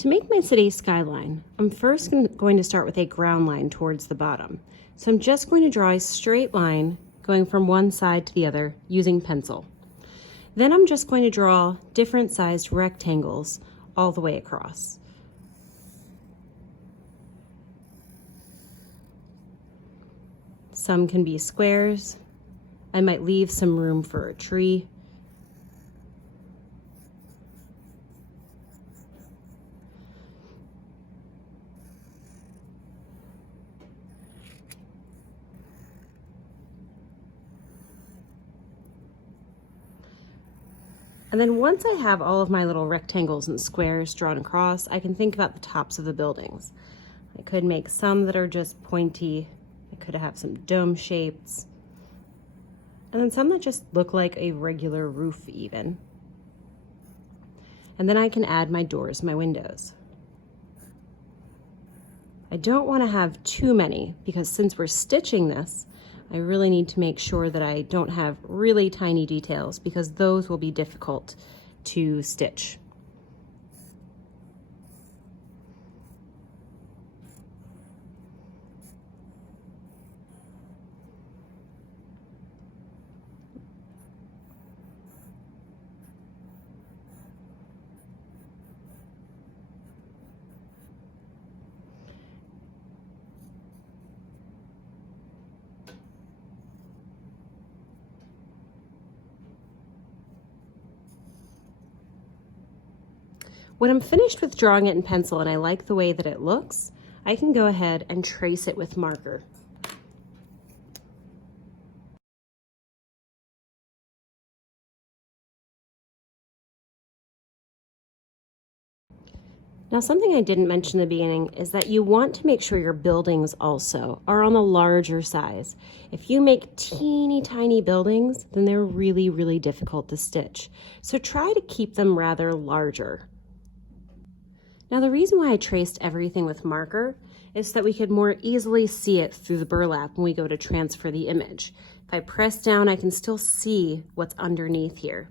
To make my city skyline, I'm first going to start with a ground line towards the bottom. So I'm just going to draw a straight line going from one side to the other using pencil. Then I'm just going to draw different sized rectangles all the way across. Some can be squares. I might leave some room for a tree. And then once I have all of my little rectangles and squares drawn across, I can think about the tops of the buildings. I could make some that are just pointy. I could have some dome shapes. And then some that just look like a regular roof even. And then I can add my doors, my windows. I don't want to have too many because since we're stitching this, I really need to make sure that I don't have really tiny details because those will be difficult to stitch. When I'm finished with drawing it in pencil and I like the way that it looks, I can go ahead and trace it with marker. Now, something I didn't mention in the beginning is that you want to make sure your buildings also are on the larger size. If you make teeny tiny buildings, then they're really, really difficult to stitch. So try to keep them rather larger. Now, the reason why I traced everything with marker is so that we could more easily see it through the burlap when we go to transfer the image. If I press down, I can still see what's underneath here.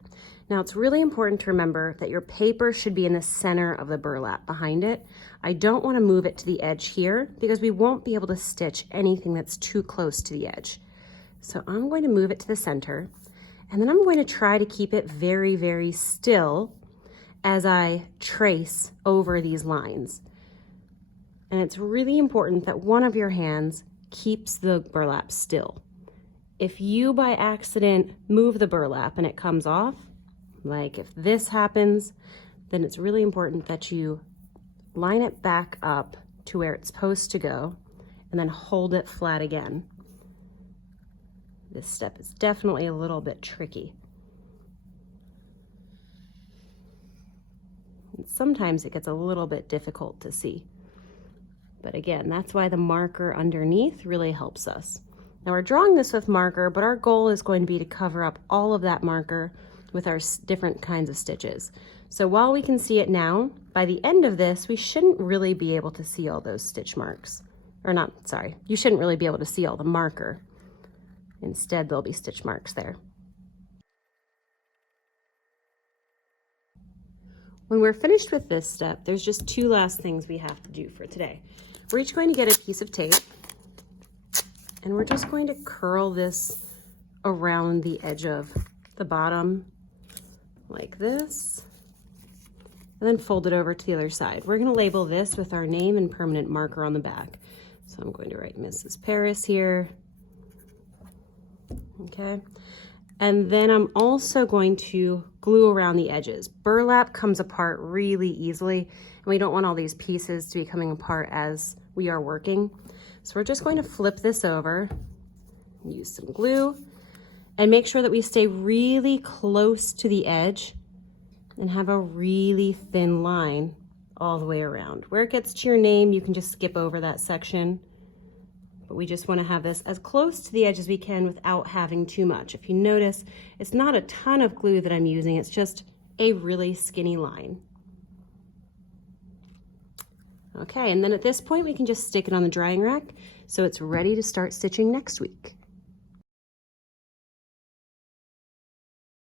Now, it's really important to remember that your paper should be in the center of the burlap behind it. I don't want to move it to the edge here because we won't be able to stitch anything that's too close to the edge. So I'm going to move it to the center, and then I'm going to try to keep it very, very still as I trace over these lines. And it's really important that one of your hands keeps the burlap still. If you by accident move the burlap and it comes off, like if this happens, then it's really important that you line it back up to where it's supposed to go and then hold it flat again. This step is definitely a little bit tricky. Sometimes it gets a little bit difficult to see. But again, that's why the marker underneath really helps us. Now we're drawing this with marker, but our goal is going to be to cover up all of that marker with our different kinds of stitches. So while we can see it now, by the end of this, we shouldn't really be able to see all those stitch marks. Or not, sorry, you shouldn't really be able to see all the marker. Instead, there'll be stitch marks there. When we're finished with this step, there's just two last things we have to do for today. We're each going to get a piece of tape, and we're just going to curl this around the edge of the bottom like this, and then fold it over to the other side. We're going to label this with our name and permanent marker on the back. So I'm going to write Mrs. Paris here. Okay. And then I'm also going to glue around the edges. Burlap comes apart really easily, and we don't want all these pieces to be coming apart as we are working. So we're just going to flip this over, use some glue, and make sure that we stay really close to the edge and have a really thin line all the way around. Where it gets to your name, you can just skip over that section. But we just want to have this as close to the edge as we can without having too much. If you notice, it's not a ton of glue that I'm using, it's just a really skinny line. Okay, and then at this point we can just stick it on the drying rack so it's ready to start stitching next week.